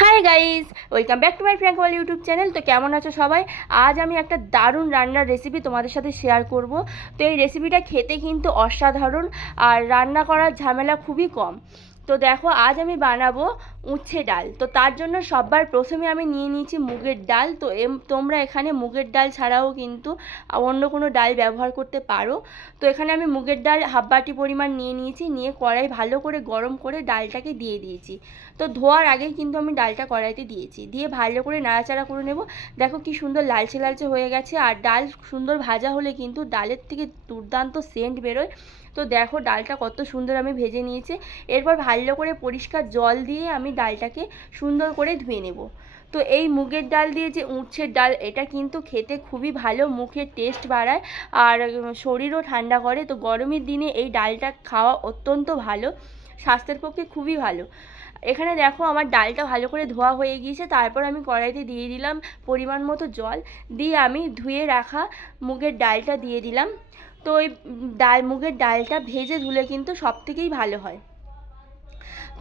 Hi guys welcome back to my Frank wall YouTube channel তো কেমন আছো সবাই? আজ আমি একটা দারুণ রান্নার রেসিপি তোমাদের সাথে শেয়ার করব। তো এই রেসিপিটা খেতে কিন্তু অসাধারণ, আর রান্না করার ঝামেলা খুবই কম। তো দেখো, আজ আমি বানাবো উচ্ছে ডাল। তো তার জন্য সবার প্রথমে আমি নিয়ে নিয়েছি মুগের ডাল। তো এম, তোমরা এখানে মুগের ডাল ছাড়াও কিন্তু অন্য কোনো ডাল ব্যবহার করতে পারো। তো এখানে আমি মুগের ডাল হাফ বাটি পরিমাণ নিয়ে নিয়েছি। নিয়ে কড়াই ভালো করে গরম করে ডালটাকে দিয়ে দিয়েছি। তো ধোয়ার আগেই কিন্তু আমি ডালটা কড়াইতে দিয়েছি। দিয়ে ভালো করে নাড়াচাড়া করে নেব। দেখো কি সুন্দর লালচে লালচে হয়ে গেছে। আর ডাল সুন্দর ভাজা হলে কিন্তু ডালের থেকে দুর্দান্ত সেন্ট বেরোয়। তো দেখো ডালটা কত সুন্দর আমি ভেজে নিয়েছি। এরপর ভালো করে পরিষ্কার জল দিয়ে আমি ডালটাকে সুন্দর করে ধুয়ে নেব। তো এই মুগের ডাল দিয়ে যে উচ্ছের ডাল, এটা কিন্তু খেতে খুবই ভালো, মুখের টেস্ট বাড়ায় আর শরীরও ঠান্ডা করে। তো গরমের দিনে এই ডালটা খাওয়া অত্যন্ত ভালো, স্বাস্থ্যের পক্ষে খুবই ভালো। এখানে দেখো আমার ডালটা ভালো করে ধোয়া হয়ে গিয়েছে, তারপর আমি কড়াইতে দিয়ে দিলাম পরিমাণ মতো জল, দিয়ে আমি ধুয়ে রাখা মুগের ডালটা দিয়ে দিলাম। তো ওই ডাল, মুগের ডালটা ভেজে ধুলে কিন্তু সব থেকেই ভালো হয়।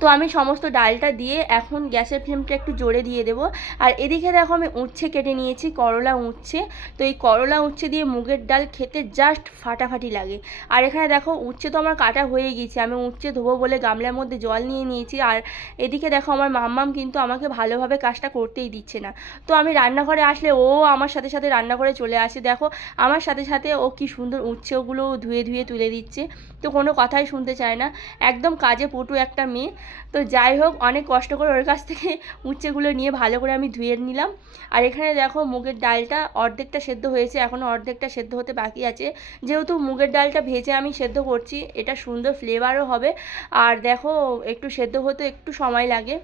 তো আমি সমস্ত ডালটা দিয়ে এখন গ্যাসের ফ্লেমটা একটু জোরে দিয়ে দেবো। আর এদিকে দেখো আমি উচ্ছে কেটে নিয়েছি, করলা উচ্ছে। তো এই করলা উচ্ছে দিয়ে মুগের ডাল খেতে জাস্ট ফাটাফাটি লাগে। আর এখানে দেখো উচ্ছে তো আমার কাটা হয়ে গিয়েছে, আমি উচ্ছে ধোবো বলে গামলার মধ্যে জল নিয়ে নিয়েছি। আর এদিকে দেখো আমার মাম্মাম কিন্তু আমাকে ভালোভাবে কাজটা করতেই দিচ্ছে না। তো আমি রান্নাঘরে আসলে ও আমার সাথে সাথে রান্নাঘরে চলে আসে। দেখো আমার সাথে সাথে ও কি সুন্দর উচ্ছেগুলো ধুয়ে ধুয়ে তুলে দিচ্ছে। তো কোনো কথাই শুনতে চায় না। একদম কাজে পটু একটা মেয়ে। তো যাই হোক, অনেক কষ্ট করে ওর কাছ থেকে উচ্ছেগুলো নিয়ে ভালো করে আমি ধুয়ে নিলাম। আর এখানে দেখো, মুগের ডালটা অর্ধেকটা সেদ্ধ হয়েছে, এখনও অর্ধেকটা সেদ্ধ হতে বাকি আছে। যেহেতু মুগের ডালটা ভেজে আমি সেদ্ধ করছি, এটা সুন্দর ফ্লেভারও হবে। আর দেখো, একটু সেদ্ধ হতে একটু সময় লাগে।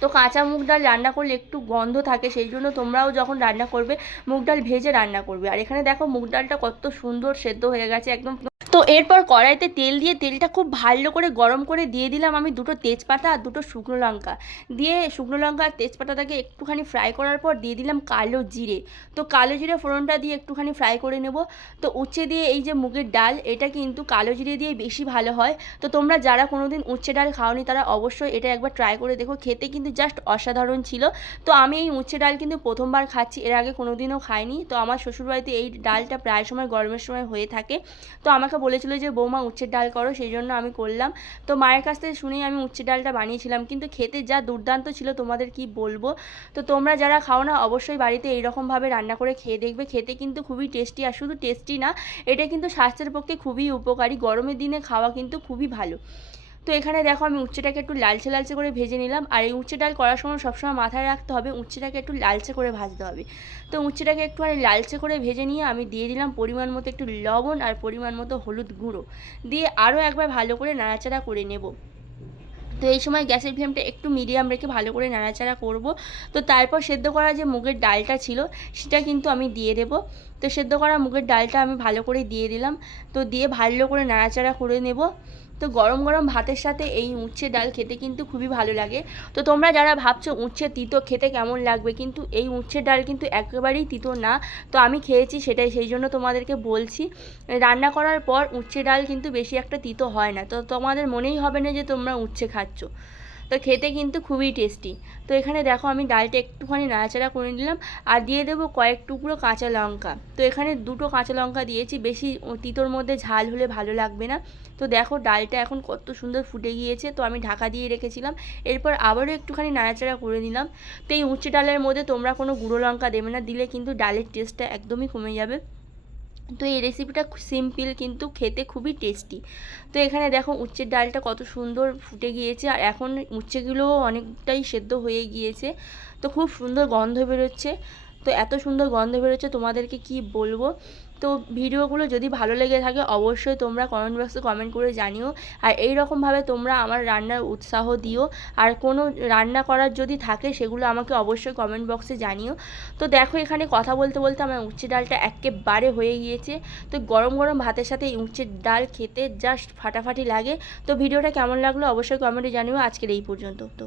তো কাঁচা মুগ ডাল রান্না করলে একটু গন্ধ থাকে, সেই জন্য তোমরাও যখন রান্না করবে, মুগ ডাল ভেজে রান্না করবে। আর এখানে দেখো, মুগ ডালটা কত সুন্দর সেদ্ধ হয়ে গেছে, একদম তো এরপর কড়াইতে তেল দিয়ে তেলটা খুব ভালো করে গরম করে দিয়ে দিলাম আমি দুটো তেজপাতা আর দুটো শুকনো লঙ্কা। দিয়ে শুকনো লঙ্কা আর তেজপাতাটাকে একটুখানি ফ্রাই করার পর দিয়ে দিলাম কালো জিরে। তো কালো জিরে ফোড়নটা দিয়ে একটুখানি ফ্রাই করে নেব। তো উচ্ছে দিয়ে এই যে মুগের ডাল, এটা কিন্তু কালো জিরে দিয়ে বেশি ভালো হয়। তো তোমরা যারা কোনো দিন উচ্ছে ডাল খাওনি, তারা অবশ্যই এটা একবার ট্রাই করে দেখো। খেতে কিন্তু জাস্ট অসাধারণ ছিল। তো আমি এই উচ্ছে ডাল কিন্তু প্রথমবার খাচ্ছি, এর আগে কোনো দিনও খাইনি। তো আমার শ্বশুরবাড়িতে এই ডালটা প্রায় সময় গরমের সময় হয়ে থাকে। তো আমাকে বলেছিল যে, বৌমা, উচ্ছের ডাল করো সেই জন্য আমি করলাম। তো মায়ের কাছ থেকে শুনেই আমি উচ্ছের ডালটা বানিয়েছিলাম। কিন্তু খেতে যা দুর্দান্ত ছিল, তোমাদের কি বলব? তো তোমরা যারা খাও না, অবশ্যই বাড়িতে এইরকমভাবে রান্না করে খেয়ে দেখবে। খেতে কিন্তু খুবই টেস্টি, আর শুধু টেস্টি না, এটা কিন্তু স্বাস্থ্যের পক্ষে খুবই উপকারী। গরমের দিনে খাওয়া কিন্তু খুবই ভালো। তো এখানে দেখো আমি উচ্ছেটাকে একটু লালচে লালচে করে ভেজে নিলাম। আর এই উচ্ছে ডাল করার সময় সবসময় মাথায় রাখতে হবে, উচ্ছেটাকে একটু লালচে করে ভাজতে হবে। তো উচ্ছেটাকে আর লালচে করে ভেজে নিয়ে আমি দিয়ে দিলাম পরিমাণ মতো একটু লবণ আর পরিমাণ মতো হলুদ গুঁড়ো। দিয়ে আরও একবার ভালো করে নাড়াচাড়া করে নেব। তো এই সময় গ্যাসের ফ্লেমটা একটু মিডিয়াম রেখে ভালো করে নাড়াচাড়া করব। তো তারপর সেদ্ধ করা যে মুগের ডালটা ছিল, সেটা কিন্তু আমি দিয়ে দেবো। তো সেদ্ধ করা মুগের ডালটা আমি ভালো করে দিয়ে দিলাম। তো দিয়ে ভালো করে নাড়াচাড়া করে নেব। তো গরম গরম ভাতের সাথে এই উচ্ছে ডাল খেতে কিন্তু খুবই ভালো লাগে। তো তোমরা যারা ভাবছ উচ্ছে তিতো খেতে কেমন লাগবে, কিন্তু এই উচ্ছের ডাল কিন্তু একেবারেই তিতো না। তো আমি খেয়েছি সেটাই, সেই জন্য তোমাদেরকে বলছি। রান্না করার পর উচ্ছে ডাল কিন্তু বেশি একটা তিতো হয় না। তো তোমাদের মনেই হবে না যে তোমরা উচ্ছে খাচ্ছ। তো খেতে কিন্তু খুবই টেস্টি তো এখানে দেখো আমি ডালটা একটুখানি নাড়াচাড়া করে নিলাম আর দিয়ে দেবো কয়েক টুকরো কাঁচা লঙ্কা। তো এখানে দুটো কাঁচা লঙ্কা দিয়েছি, বেশি তিতোর মধ্যে ঝাল হলে ভালো লাগবে না। তো দেখো ডালটা এখন কত সুন্দর ফুটে গিয়েছে, তো আমি ঢাকা দিয়ে রেখেছিলাম। এরপর আবারও একটুখানি নাড়াচাড়া করে নিলাম। তো এই উচ্ছে ডালের মধ্যে তোমরা কোনো গুঁড়ো লঙ্কা দেবে না, দিলে কিন্তু ডালের টেস্টটা একদমই কমে যাবে। তো এই রেসিপিটা সিম্পল কিন্তু খেতে খুবই টেস্টি তো এখানে দেখো উচ্ছের ডালটা কত সুন্দর ফুটে গিয়েছে আর এখন উচ্ছেগুলোও অনেকটাই সেদ্ধ হয়ে গিয়েছে। তো খুব সুন্দর গন্ধ বেরোচ্ছে। তো এত সুন্দর গন্ধ বেরোচ্ছে, তোমাদেরকে কি বলব? তো ভিডিওগুলো যদি ভালো লেগে থাকে, অবশ্যই তোমরা কমেন্ট বক্সে কমেন্ট করে জানিও। আর এই রকমভাবে তোমরা আমার রান্নার উৎসাহ দিও। আর কোনো রান্না করার যদি থাকে, সেগুলো আমাকে অবশ্যই কমেন্ট বক্সে জানিও। তো দেখো, এখানে কথা বলতে বলতে আমার উচ্ছে ডালটা একেবারে হয়ে গিয়েছে। তো গরম গরম ভাতের সাথে এই উচ্ছের ডাল খেতে জাস্ট ফাটাফাটি লাগে। তো ভিডিওটা কেমন লাগল, অবশ্যই কমেন্টে জানিও। আজকের এই পর্যন্ত। তো